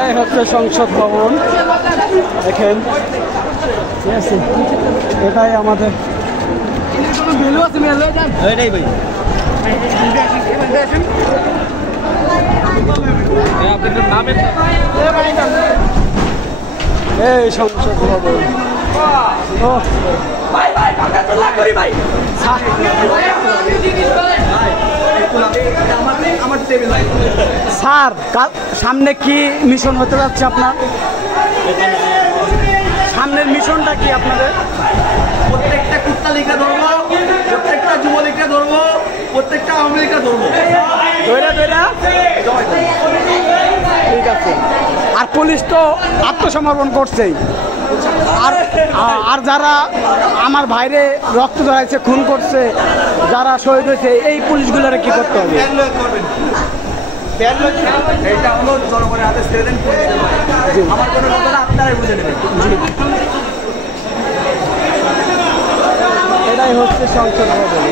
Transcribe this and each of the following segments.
এই হচ্ছে সংসদ ভবন, দেখেন ঠিক আছে, এটাই আমাদের এই সংসদ ভবন। স্যার সামনে কি মিশন হতে যাচ্ছে আপনার? সামনের মিশনটা কি আপনাদের? প্রত্যেকটা কুত্তালিকা ধরবো, প্রত্যেকটা যুবলীগকে ধরবো, প্রত্যেকটা আওয়ামী লীগকে ধরবো। ঠিক আছে। আর পুলিশ তো আত্মসমর্পণ করছেই। আর যারা আমার ভাইরে রক্ত ধরাইছে, খুন করছে, যারা শহীদ হয়েছে, এই পুলিশগুলোরে কি করতে হবে? এইটা হলো জনগণের হাতে ছেড়ে দেন, আমার কোনো কথা আপনারাই বুঝে নেবেন। এটাই হচ্ছে সংসদ ভবন।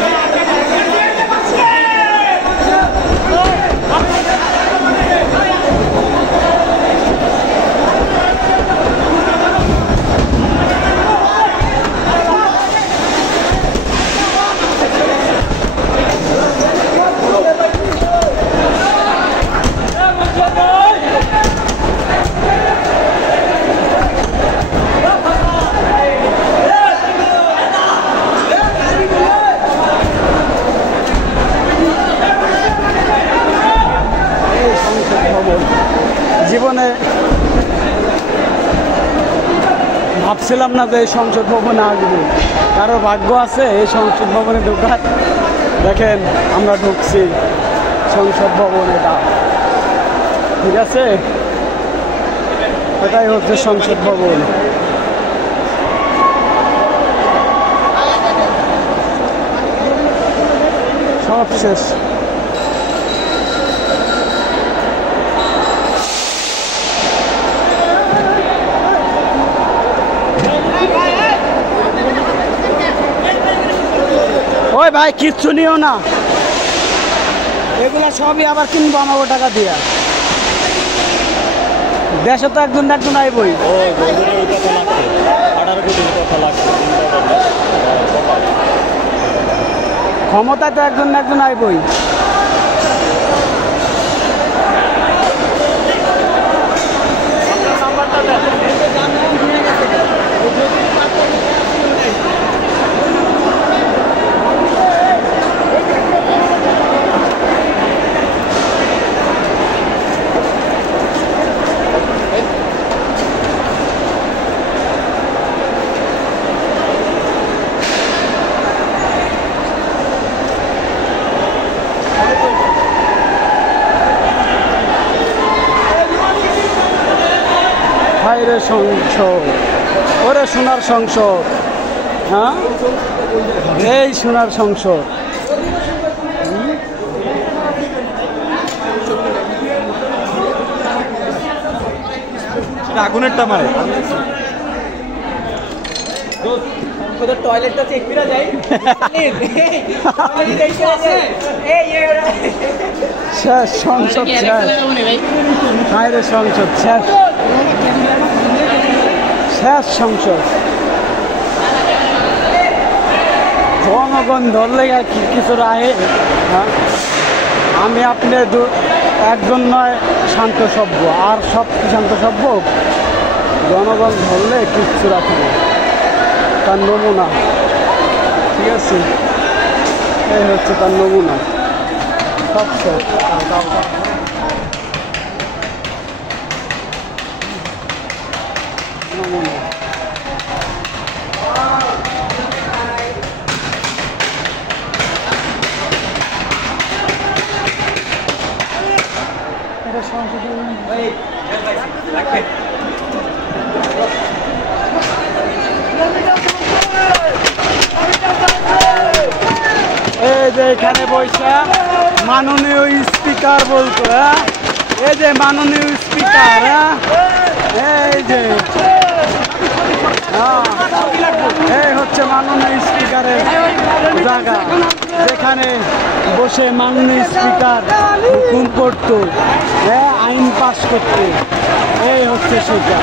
জীবনে ভাবছিলাম না যে এই সংসদ ভবনে আসবো, কারো ভাগ্য আছে এই সংসদ ভবনে ঢোকার। দেখেন আমরা ঢুকছি সংসদ ভবন, এটা ঠিক আছে, এটাই হচ্ছে সংসদ ভবন। সব শেষ। ওই ভাই কিচ্ছু নিও না, এগুলা সবই আবার কিনবো আমাকে টাকা দিয়া। দেশে তো একজন একজন আইবই। ক্ষমতায় তো একজন একজন আইবই। রে সংসদ, ওরে সোনার সংসদ, হ্যাঁ এই সোনার সংসদ। আগুনের টামায় টয়লেটটা চেক করা যায়। শেষ সংসদ, রে সংসদ শেষ, শেষ সংসদ। জনগণ ধরলে কি কিছু রাহে? হ্যাঁ, আমি আপনি একজন নয় শান্ত সভ্য, আর সব কি শান্ত সভ্য? জনগণ ধরলে কিচ্ছু রাখে না, তার নমুনা। ঠিক আছে, এই হচ্ছে তার নমুনা, সব শেষ। নমুনা এটা সংশোধন। এই যে এখানে বৈশা মাননীয় স্পিকার বলতো, হ্যাঁ এই যে মাননীয় স্পিকার, হ্যাঁ এই যে এই হচ্ছে মাননীয় স্পিকারের জায়গা, যেখানে বসে মাননীয় স্পিকার হুকুম করতো, আইন পাস করতে। এই হচ্ছে সেটা।